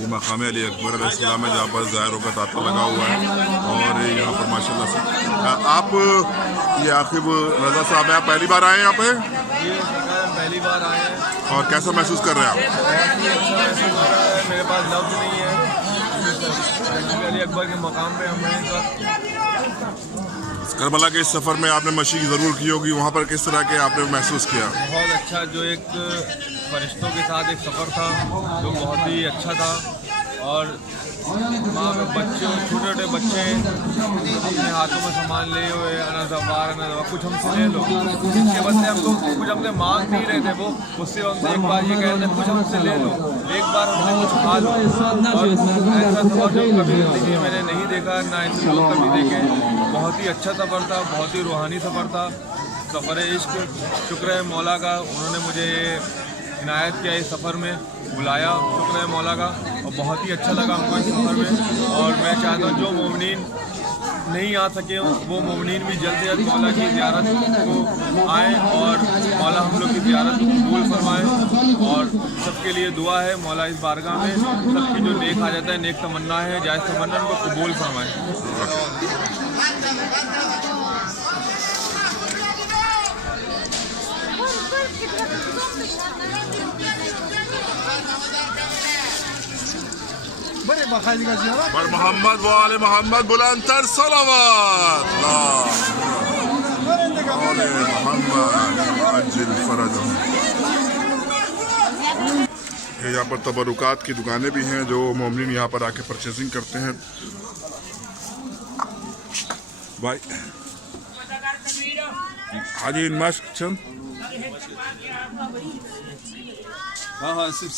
ये मकाम अली अकबर अलैहिस्सलाम है, जहाँ पर ज़ाहिरों का तांता लगा हुआ है। और यहाँ पर माशाल्लाह से आप ये आखिब रज़ा साहब हैं, आप पहली बार आए हैं यहाँ पे? ये पहली बार आए हैं। और कैसा महसूस कर रहे हैं आप? बहुत ही अच्छा महसूस हो रहा है, मेरे पास लफ्ज़ नहीं है। अली अकबर के मकाम पे हम हैं। करबला के इस सफ़र में आपने मशी ज़रूर की होगी, वहाँ पर किस तरह के आपने महसूस किया? बहुत अच्छा, जो एक फरिश्तों के साथ एक सफ़र था जो बहुत ही अच्छा था। और वहाँ पे बच्चे, छोटे छोटे बच्चे अपने हाथों में सामान लिए हुए, अनाजवार कुछ हमसे ले लो। जिसके बदले हमको कुछ हमसे मांग नहीं रहे थे, वो मुझसे हमसे एक बार ये कह रहे थे कुछ हमसे ले लो, एक बार हमसे कुछ खा लो। और ऐसा सफ़र जो कभी ज़िंदगी में मैंने नहीं देखा, ना ऐसे लोग कभी देखे। बहुत ही अच्छा सफ़र था, बहुत ही रूहानी सफ़र था, सफ़र इश्क। शुक्र है मौला का, उन्होंने मुझे इनायत किया इस सफ़र में, बुलाया, शुक्र है मौला का। और बहुत ही अच्छा लगा हमको इस सफ़र में। और मैं चाहता हूँ जो मोमिनीन नहीं आ सके वो मोमिनीन भी जल्द से जल्द मौला की ज़ियारत को आएँ और मौला हम लोग की ज़ियारत को कबूल फरमाएँ। और सबके लिए दुआ है मौला इस बारगाह में सबकी जो नेक हाजत है, नेक तमन्ना है, जायज़ तमन्ना, उनको कबूल फरमाएँ। पर मोहम्मद वाले मोहम्मद बुलंदतर सलावत वाले मोहम्मद अज्जिल फरजहम। यहाँ पर तबरुकात की दुकानें भी हैं जो मोमिनीन यहाँ पर आके परचेजिंग करते हैं। भाई हाजी मस्क चंद हाँ सिर्फ